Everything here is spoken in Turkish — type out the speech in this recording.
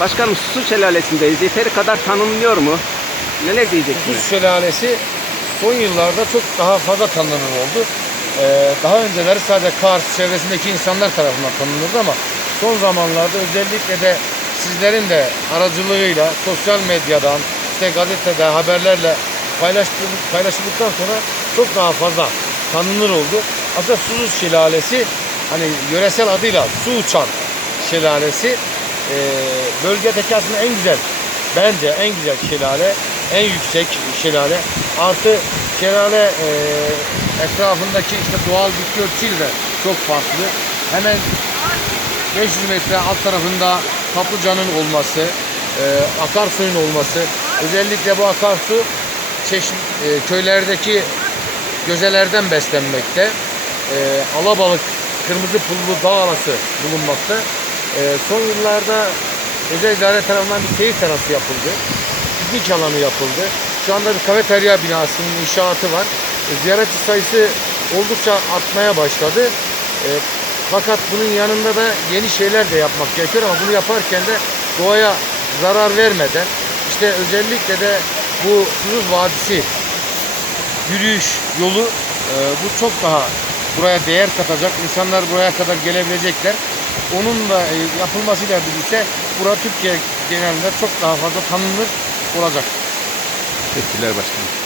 Başkanım Su Şelalesi'ndeyiz. Yeteri kadar tanınmıyor mu? Neler diyeceksiniz? Tuz Şelalesi son yıllarda çok daha fazla tanınır oldu. Ee, daha önceleri sadece Kars çevresindeki insanlar tarafından tanınırdı ama son zamanlarda özellikle de sizlerin de aracılığıyla sosyal medyadan, işte gazetede haberlerle paylaşıldıktan sonra çok daha fazla tanınır oldu. Aslında Susuz Şelalesi hani yöresel adıyla Su Uçan Şelalesi e, bölgedeki aslında en güzel bence en güzel şelale, en yüksek şelale. Artı şelale e, etrafındaki işte doğal bitki örtüsüyle çok farklı. Hemen 500 metre alt tarafında kaplıcanın olması, e, akarsuyun olması. Özellikle bu akarsu çeşit e, köylerdeki gözelerden beslenmekte. E, alabalık, kırmızı pullu dağ arası bulunmakta. E, son yıllarda özel idare tarafından bir seyir terası yapıldı. Piknik alanı yapıldı. Şu anda bir kafeterya binasının inşaatı var. E, ziyaretçi sayısı oldukça artmaya başladı. E, fakat bunun yanında da yeni şeyler de yapmak gerekiyor ama bunu yaparken de doğaya zarar vermeden işte özellikle de bu Susuz Vadisi yürüyüş yolu e, bu çok daha buraya değer katacak. İnsanlar buraya kadar gelebilecekler. Onun da e, yapılmasıyla birlikte bura Türkiye genelinde çok daha fazla tanınır olacak. Teşekkürler başkanım.